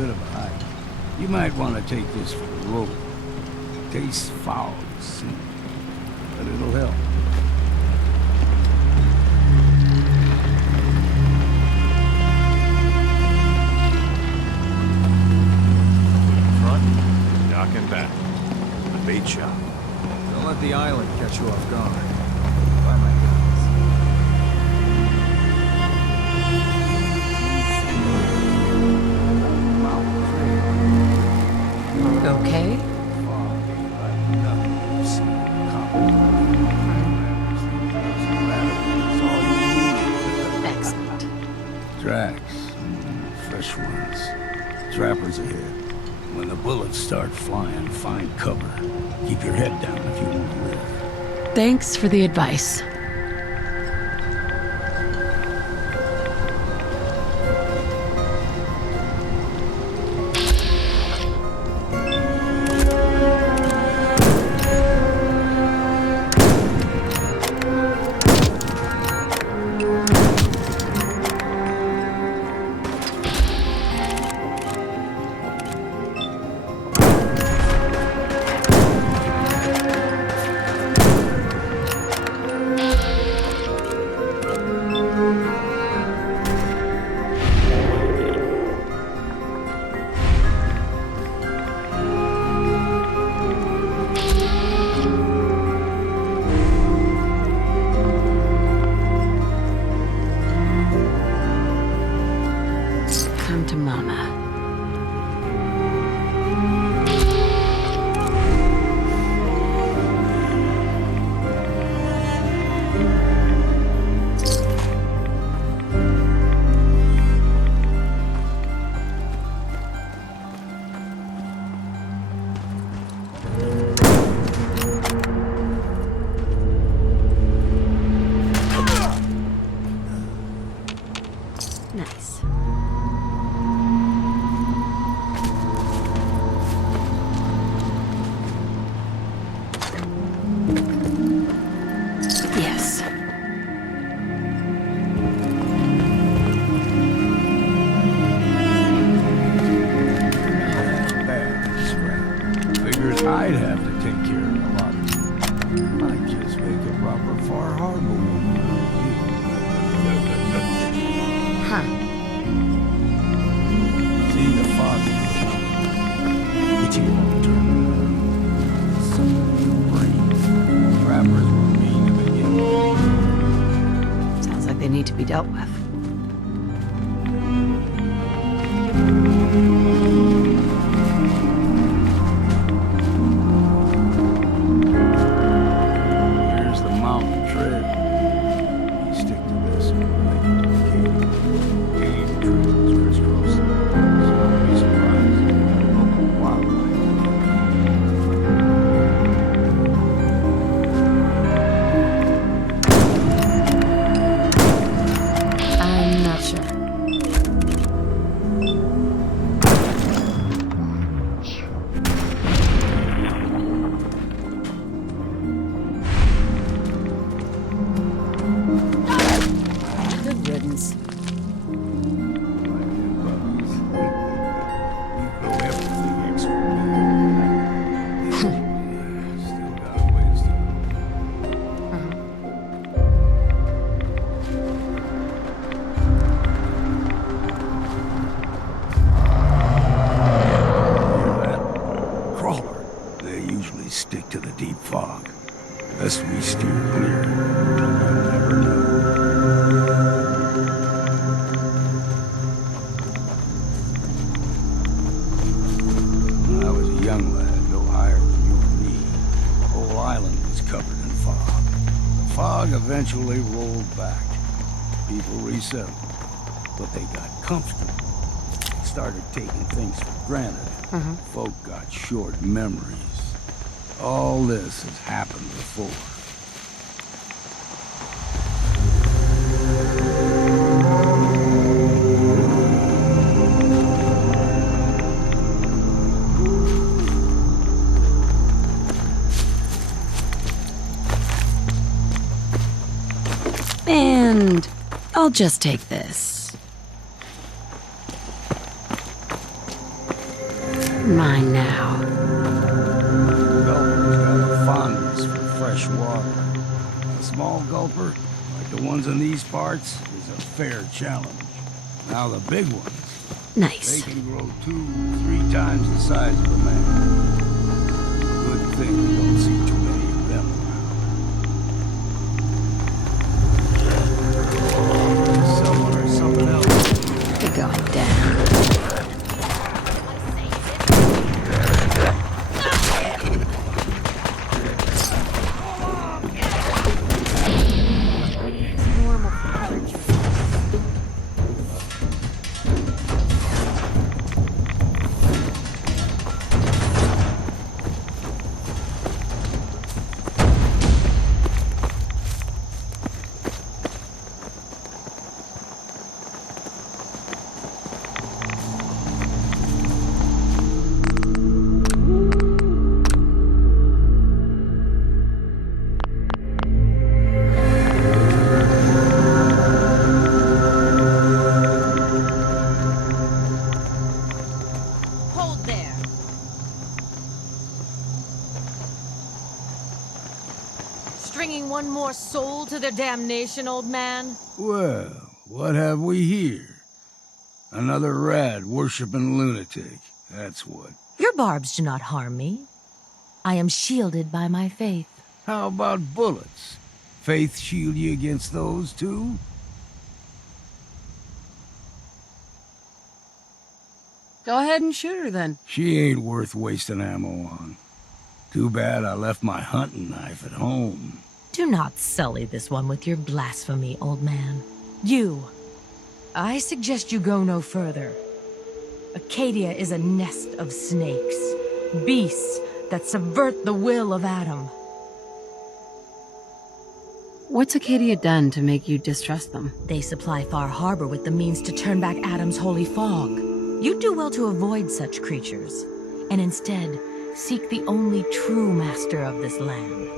bit of a hike. You might want to take this for the road. Tastes foul, but it'll help. Front, dock and back. The bait shop. Don't let the island catch you off guard. By my guns. Okay? Excellent. Tracks. Fresh ones. Trappers ahead. When the bullets start flying, find cover. Keep your head down if you want to live. Thanks for the advice. Come to Mama. Nice. Yes. Bad scrap. Figured I'd have to take care of a lot of it. Might just make a proper Far Harbor woman. Huh. See the fog. It's a long term. Brain. Trappers were mean to begin with. Sounds like they need to be dealt with. Here's the mountain trail. You stick to this and we'll make it to the cave. Cave trails crisscross. So don't be surprised. Local wildlife. I'm not sure. Good riddance. Stick to the deep fog. Lest we steer clear. You'll never know. When I was a young lad, no higher than you and me, the whole island was covered in fog. The fog eventually rolled back. People resettled, but they got comfortable. Started taking things for granted. Folk got short memories. All this has happened before. And I'll just take this. Mine now. Gulper's got a fondness for fresh water. A small gulper, like the ones in these parts, is a fair challenge. Now the big ones, they Nice. can grow 2-3 times the size of a man. Good thing you don't see too many of them around. Someone or something else. You're going down. Hold there. Stringing one more soul to their damnation, old man? Well, what have we here? Another rad worshipping lunatic. That's what. Your barbs do not harm me. I am shielded by my faith. How about bullets? Faith shield you against those too? Go ahead and shoot her then. She ain't worth wasting ammo on. Too bad I left my hunting knife at home. Do not sully this one with your blasphemy, old man. You. I suggest you go no further. Acadia is a nest of snakes. Beasts that subvert the will of Adam. What's Acadia done to make you distrust them? They supply Far Harbor with the means to turn back Adam's holy fog. You do well to avoid such creatures, and instead seek the only true master of this land.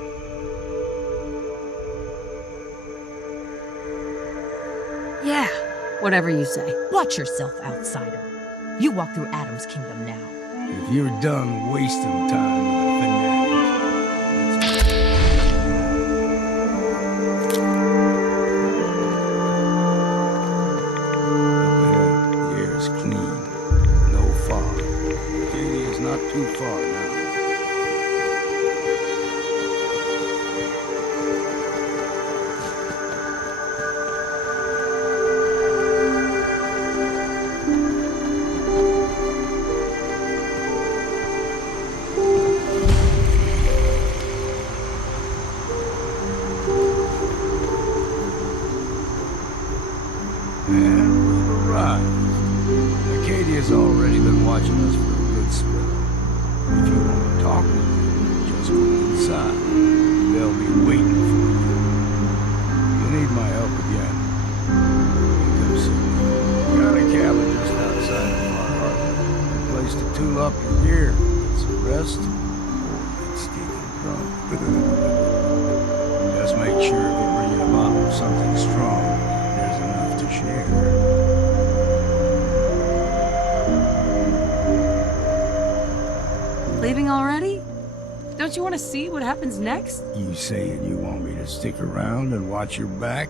Yeah, whatever you say. Watch yourself, outsider. You walk through Adam's kingdom now. If you're done wasting time with a fanatic, the air's clean. No fog. Acadia's not too far now. And we've arrived. Acadia's already been watching us for a good spell. If you want to talk with them, just go inside. They'll be waiting for you. You need my help again. You come see me. Got a cabin just outside of Far Harbor. A place to tool up your gear, get some rest, or get stinking drunk. Just make sure if you bring a bottle of something strong, there's enough to share. Leaving already? Don't you want to see what happens next? You saying you want me to stick around and watch your back?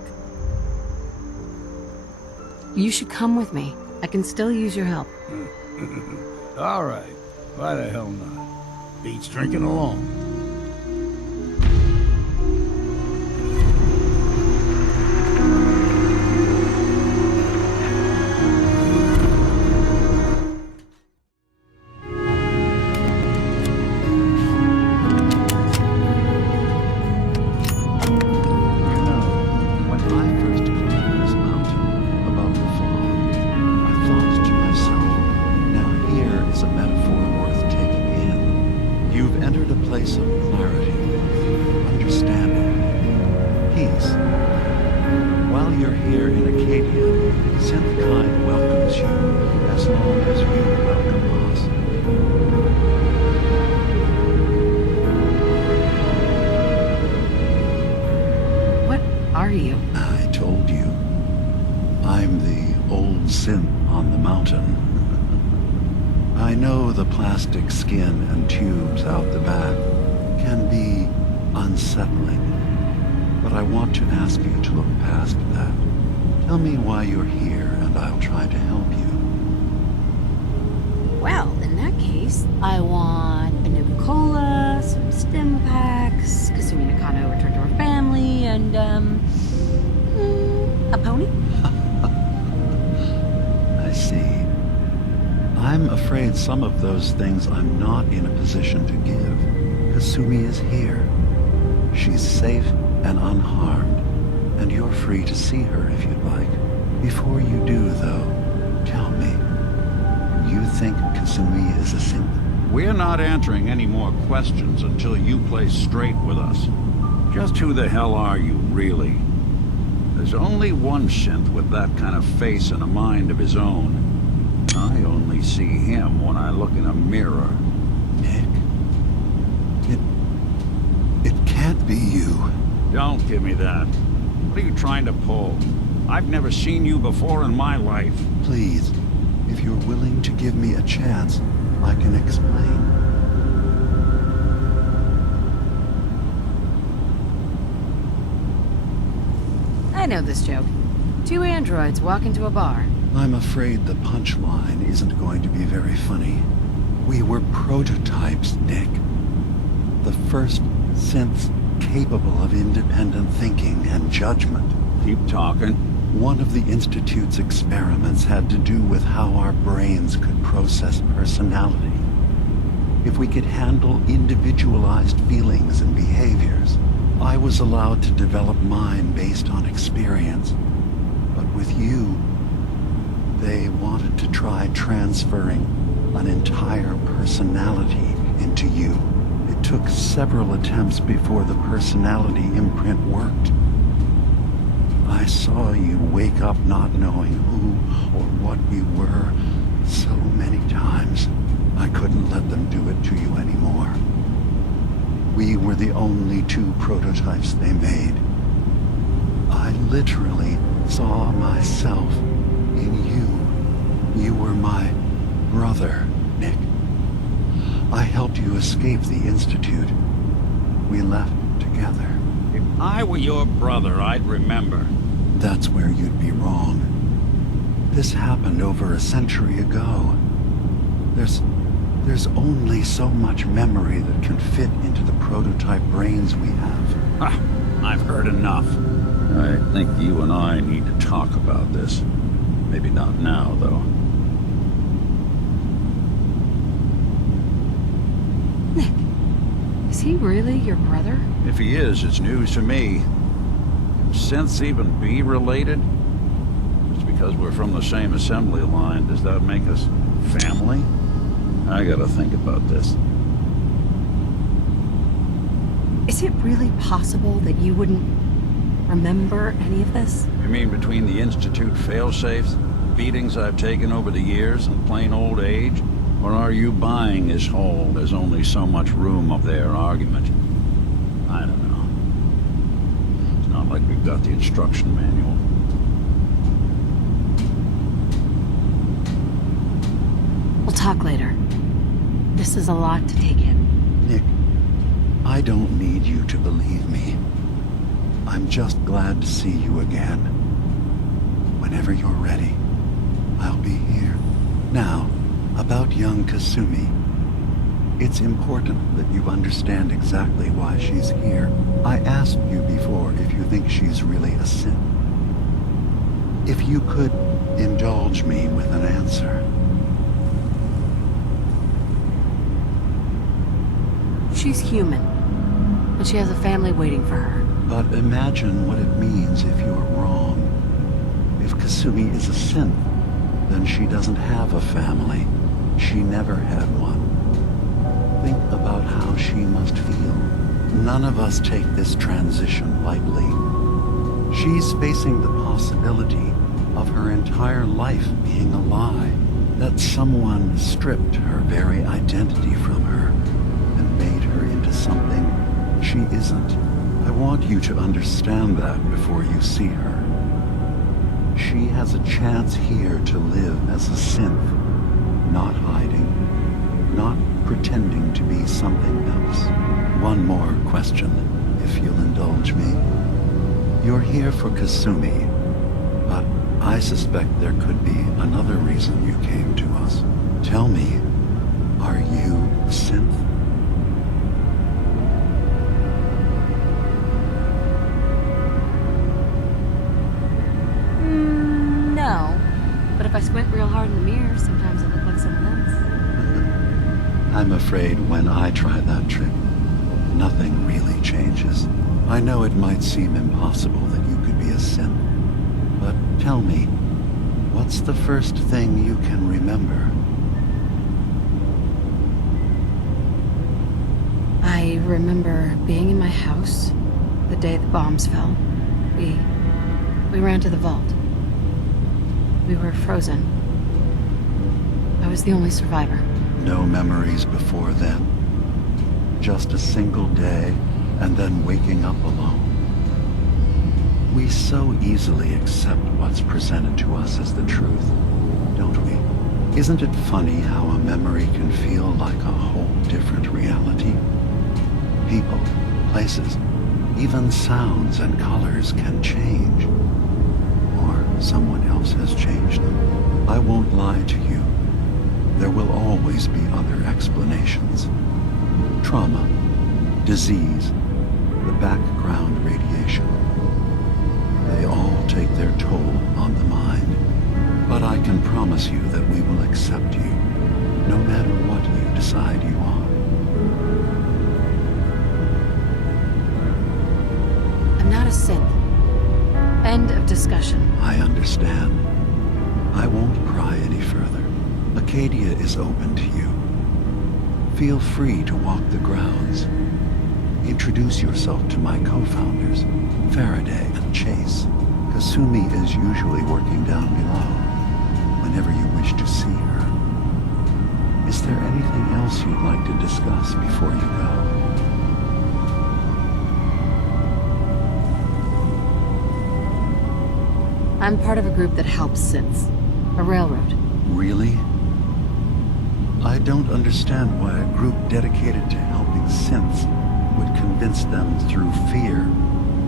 You should come with me. I can still use your help. All right. Why the hell not? Beats drinking alone. Place of clarity, understanding, peace. While you're here in Acadia, Synthkind welcomes you as long as you welcome us. What are you? I told you. I'm the old synth on the mountain. I know the plastic skin and tubes out the back can be unsettling, but I want to ask you to look past that. Tell me why you're here, and I'll try to help you. Well, in that case, I want a Nuka-Cola, some stim packs, Kasumi Nakano return to her family, and, a pony? I see. I'm afraid some of those things I'm not in a position to give. Kasumi is here. She's safe and unharmed, and you're free to see her if you'd like. Before you do, though, tell me, you think Kasumi is a synth? We're not answering any more questions until you play straight with us. Just who the hell are you, really? There's only one synth with that kind of face and a mind of his own. I only see him when I look in a mirror. Nick? It can't be you. Don't give me that. What are you trying to pull? I've never seen you before in my life. Please, if you're willing to give me a chance, I can explain. I know this joke. Two androids walk into a bar. I'm afraid the punchline isn't going to be very funny. We were prototypes, Nick. The first synths capable of independent thinking and judgment. Keep talking. One of the Institute's experiments had to do with how our brains could process personality. If we could handle individualized feelings and behaviors, I was allowed to develop mine based on experience. But with you, they wanted to try transferring an entire personality into you. It took several attempts before the personality imprint worked. I saw you wake up not knowing who or what you were so many times. I couldn't let them do it to you anymore. We were the only two prototypes they made. I literally saw myself in you. You were my brother, Nick. I helped you escape the Institute. We left together. If I were your brother, I'd remember. That's where you'd be wrong. This happened over a century ago. There's only so much memory that can fit into the prototype brains we have. Ha! I've heard enough. I think you and I need to talk about this. Maybe not now, though. Nick, is he really your brother? If he is, it's news to me. Can synths even be related? Just because we're from the same assembly line, does that make us family? I gotta think about this. Is it really possible that you wouldn't remember any of this? You mean between the Institute failsafes, beatings I've taken over the years, and plain old age? Or are you buying this whole "there's only so much room up there" argument? I don't know. It's not like we've got the instruction manual. We'll talk later. This is a lot to take in. Nick, I don't need you to believe me. I'm just glad to see you again. Whenever you're ready, I'll be here. Now, about young Kasumi. It's important that you understand exactly why she's here. I asked you before if you think she's really a synth. If you could indulge me with an answer. She's human, and she has a family waiting for her. But imagine what it means if you're wrong. If Kasumi is a synth, then she doesn't have a family. She never had one. Think about how she must feel. None of us take this transition lightly. She's facing the possibility of her entire life being a lie. That someone stripped her very identity from her and made her into something she isn't. I want you to understand that before you see her. She has a chance here to live as a synth. not hiding, not pretending to be something else. One more question, if you'll indulge me. You're here for Kasumi, but I suspect there could be another reason you came to us. Tell me, are you synth? No. But if I squint real hard in the mirror, sometimes I look like someone else. I'm afraid when I try that trick, nothing really changes. I know it might seem impossible that you could be a synth, but tell me, what's the first thing you can remember? I remember being in my house the day the bombs fell. We ran to the vault. We were frozen. I was the only survivor. No memories before then? Just a single day, and then waking up alone? We so easily accept what's presented to us as the truth, don't we? Isn't it funny how a memory can feel like a whole different reality? People, places, even sounds and colors can change. Or someone else has changed them. I won't lie to you. There will always be other explanations. Trauma, disease, the background radiation. They all take their toll on the mind. But I can promise you that we will accept you, no matter what you decide you are. I'm not a synth. End of discussion. I understand. I won't pry any further. Acadia is open to you. Feel free to walk the grounds. Introduce yourself to my co-founders, Faraday and Chase. Kasumi is usually working down below, whenever you wish to see her. Is there anything else you'd like to discuss before you go? I'm part of a group that helps synths. A railroad. Really? I don't understand why a group dedicated to helping synths would convince them through fear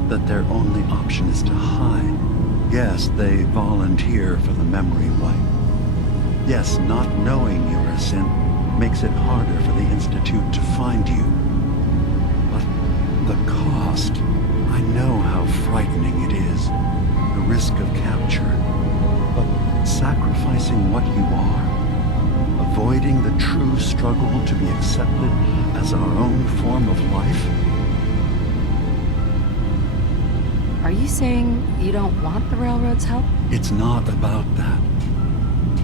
that their only option is to hide. Yes, they volunteer for the memory wipe. Yes, not knowing you're a synth makes it harder for the Institute to find you. But the cost, I know how frightening it is. The risk of capture. But sacrificing what you are, avoiding the true struggle to be accepted as our own form of life? Are you saying you don't want the railroad's help? It's not about that.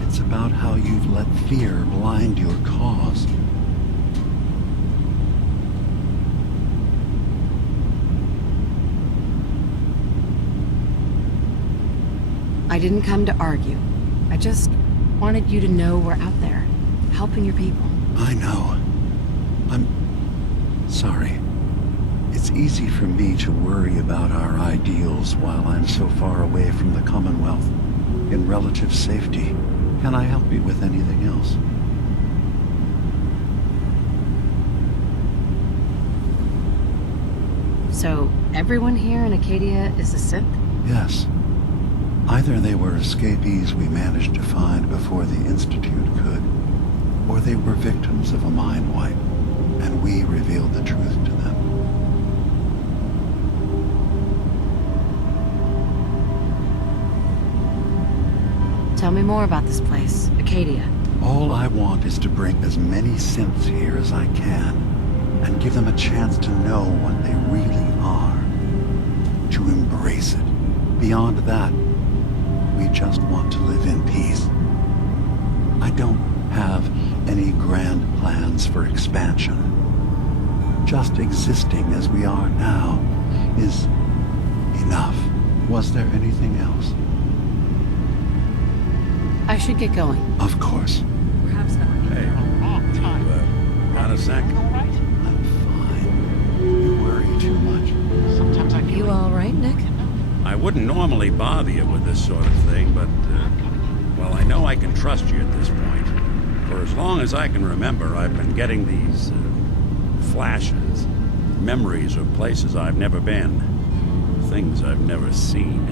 It's about how you've let fear blind your cause. I didn't come to argue. I just wanted you to know we're out there, helping your people. I know. I'm sorry. It's easy for me to worry about our ideals while I'm so far away from the Commonwealth, in relative safety. Can I help you with anything else? So, everyone here in Acadia is a synth? Yes. Either they were escapees we managed to find before the Institute could, or they were victims of a mind wipe, and we revealed the truth to them. Tell me more about this place, Acadia. All I want is to bring as many synths here as I can, and give them a chance to know what they really are. To embrace it. Beyond that, we just want to live in peace. I don't have any grand plans for expansion. Just existing as we are now is enough. Was there anything else? I should get going. Of course. Perhaps not. Hey, got a sec? I'm fine. You worry too much. You all right, Nick? I wouldn't normally bother you with this sort of thing, but, well, I know I can trust you at this point. For as long as I can remember, I've been getting these flashes, memories of places I've never been, things I've never seen,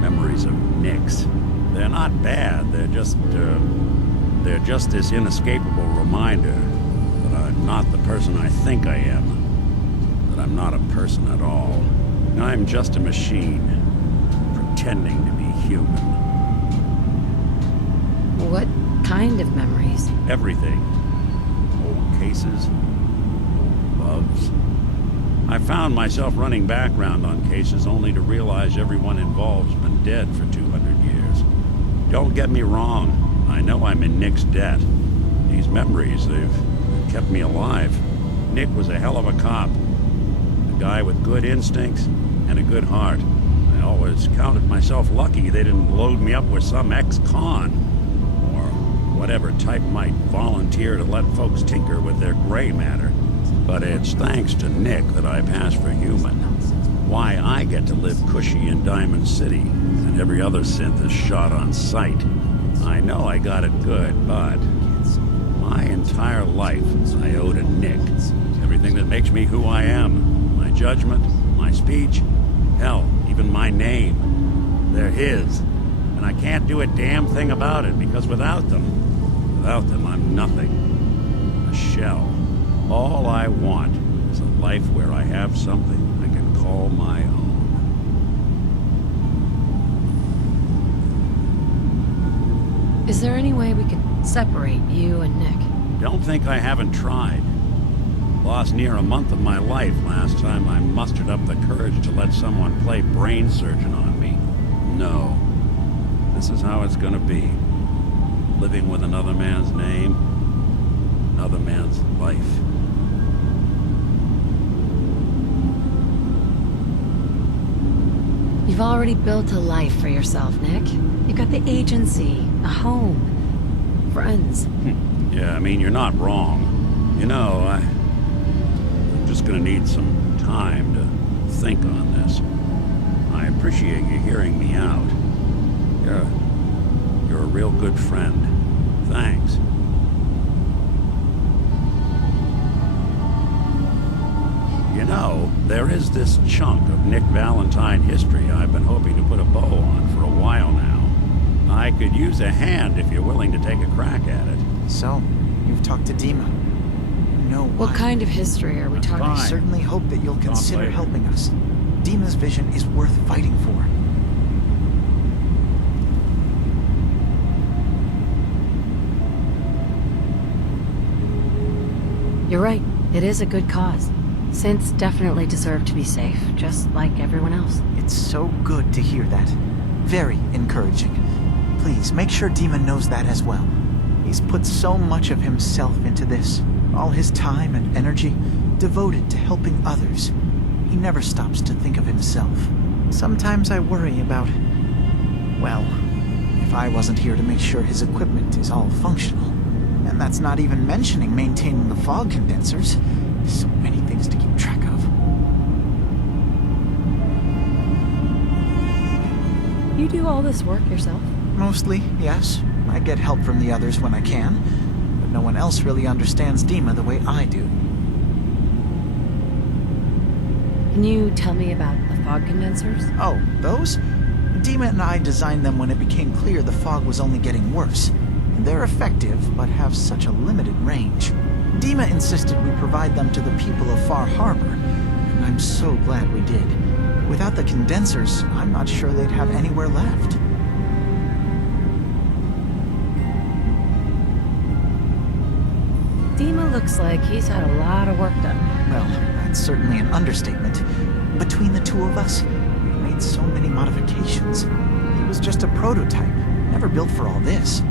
memories of Nicks. They're not bad, they're just this inescapable reminder that I'm not the person I think I am, that I'm not a person at all. I'm just a machine, pretending to be human. What kind of memories? Everything. Old cases, old loves. I found myself running background on cases only to realize everyone involved's been dead for 200 years. Don't get me wrong, I know I'm in Nick's debt. These memories, they've kept me alive. Nick was a hell of a cop. A guy with good instincts and a good heart. I always counted myself lucky they didn't load me up with some ex-con, or whatever type might volunteer to let folks tinker with their gray matter. But it's thanks to Nick that I pass for human. Why I get to live cushy in Diamond City, and every other synth is shot on sight. I know I got it good, but my entire life I owe to Nick. Everything that makes me who I am, my judgment, my speech, hell, even my name. They're his, and I can't do a damn thing about it, because without them, I'm nothing. A shell. All I want is a life where I have something I can call my own. Is there any way we could separate you and Nick? Don't think I haven't tried. Lost near a month of my life last time I mustered up the courage to let someone play brain surgeon on me. No. This is how it's gonna be. Living with another man's name, another man's life. You've already built a life for yourself, Nick. You've got the agency, a home, friends. Yeah, I mean, you're not wrong. You know, I'm just gonna need some time to think on this. I appreciate you hearing me out. You're a real good friend. Thanks. You know, there is this chunk of Nick Valentine history I've been hoping to put a bow on for a while now. I could use a hand if you're willing to take a crack at it. So, you've talked to Dima. You know why. What kind of history are we talking? I certainly hope that you'll consider helping us. Dima's vision is worth fighting for. You're right. It is a good cause. Synths definitely deserve to be safe, just like everyone else. It's so good to hear that. Very encouraging. Please, make sure Dima knows that as well. He's put so much of himself into this. All his time and energy devoted to helping others. He never stops to think of himself. Sometimes I worry about... well, if I wasn't here to make sure his equipment is all functional. And that's not even mentioning maintaining the fog condensers. So many things to keep track of. You do all this work yourself? Mostly, yes. I get help from the others when I can. But no one else really understands Dima the way I do. Can you tell me about the fog condensers? Oh, those? Dima and I designed them when it became clear the fog was only getting worse. They're effective, but have such a limited range. Dima insisted we provide them to the people of Far Harbor, and I'm so glad we did. Without the condensers, I'm not sure they'd have anywhere left. Dima looks like he's had a lot of work done. Well, that's certainly an understatement. Between the two of us, we've made so many modifications. He was just a prototype, never built for all this.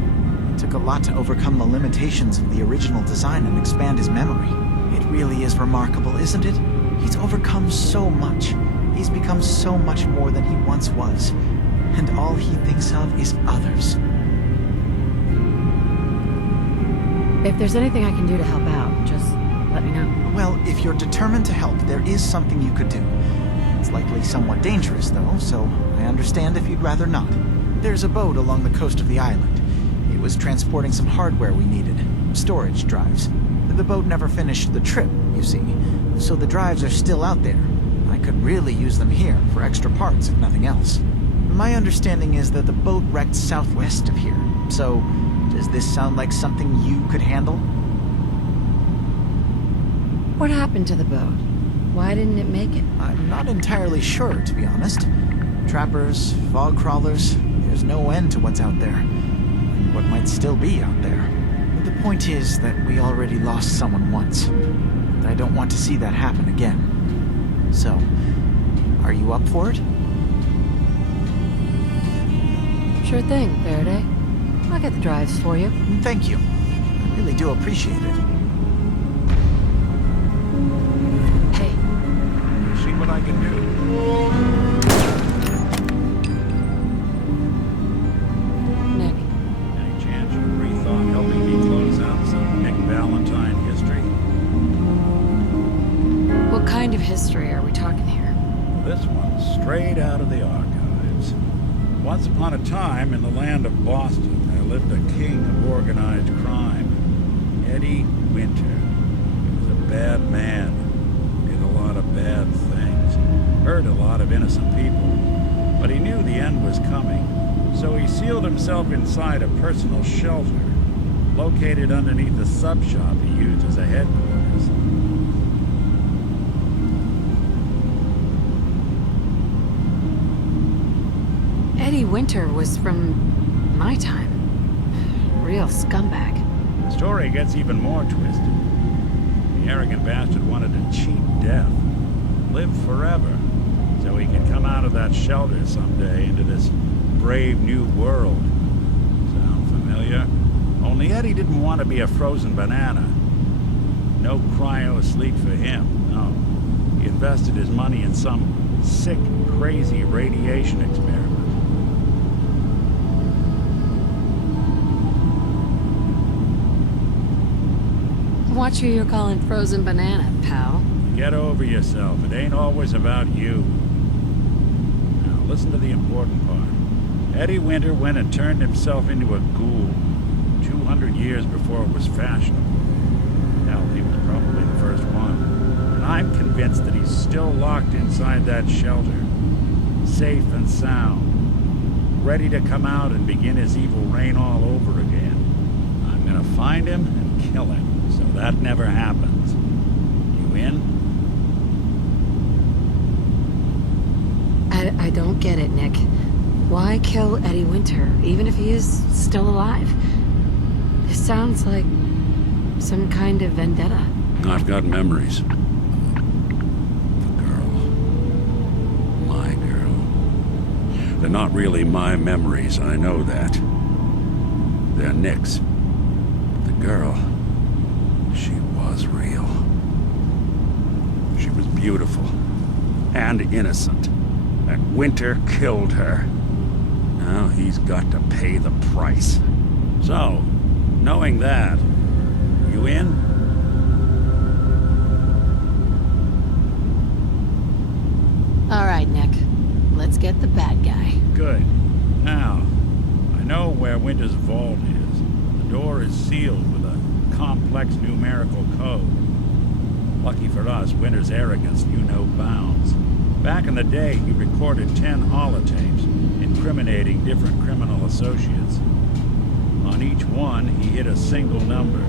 It took a lot to overcome the limitations of the original design and expand his memory. It really is remarkable, isn't it? He's overcome so much. He's become so much more than he once was. And all he thinks of is others. If there's anything I can do to help out, just let me know. Well, if you're determined to help, there is something you could do. It's likely somewhat dangerous, though, so I understand if you'd rather not. There's a boat along the coast of the island. It was transporting some hardware we needed. Storage drives. The boat never finished the trip, you see, so the drives are still out there. I could really use them here for extra parts, if nothing else. My understanding is that the boat wrecked southwest of here, so does this sound like something you could handle? What happened to the boat? Why didn't it make it? I'm not entirely sure, to be honest. Trappers, fog crawlers, there's no end to what's out there. And what might still be out there. But the point is that we already lost someone once. And I don't want to see that happen again. So, are you up for it? Sure thing, Faraday. I'll get the drives for you. Thank you. I really do appreciate it. Hey, See what I can do. Nick. Any chance you rethought helping me close out some Nick Valentine history? What kind of history are we talking here? This one's straight out of the archives. Once upon a time, in the land of Boston, there lived a king of organized crime, Eddie Winter. He was a bad man, did a lot of bad things, hurt a lot of innocent people. But he knew the end was coming, so he sealed himself inside a personal shelter, located underneath the sub shop he used as a headquarters. Eddie Winter was from my time. Real scumbag. The story gets even more twisted. The arrogant bastard wanted to cheat death, live forever, so he could come out of that shelter someday into this brave new world. Sound familiar? Only Eddie didn't want to be a frozen banana. No cryo sleep for him, no. He invested his money in some sick, crazy radiation experiment. Watch who you're calling frozen banana, pal. Get over yourself. It ain't always about you. Now, listen to the important part. Eddie Winter went and turned himself into a ghoul 200 years before it was fashionable. Hell, he was probably the first one. And I'm convinced that he's still locked inside that shelter, safe and sound, ready to come out and begin his evil reign all over again. I'm gonna find him and kill him. So that never happens. You in? I don't get it, Nick. Why kill Eddie Winter, even if he is still alive? This sounds like some kind of vendetta. I've got memories. The girl. My girl. They're not really my memories, I know that. They're Nick's. The girl. She was real. She was beautiful and innocent. And Winter killed her. Now he's got to pay the price. So, knowing that, you in? All right, Nick. Let's get the bad guy. Good. Now, I know where Winter's vault is. The door is sealed with a complex numerical code. Lucky for us, Winter's arrogance knew no bounds. Back in the day, he recorded 10 holotapes, incriminating different criminal associates. On each one, he hit a single number.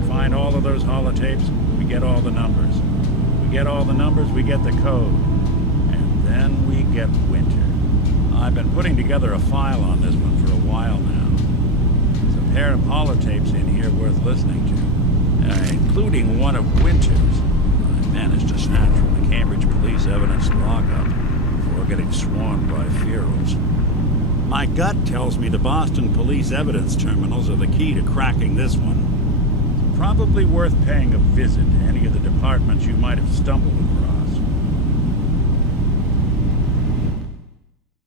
We find all of those holotapes, we get all the numbers. We get all the numbers, we get the code. And then we get Winter. I've been putting together a file on this one for a while now. There's a pair of holotapes in here worth listening to, including one of Winter's. I managed to snatch from the Cambridge Police evidence lockup before getting swarmed by Fearals. My gut tells me the Boston Police evidence terminals are the key to cracking this one. It's probably worth paying a visit to any of the departments you might have stumbled across.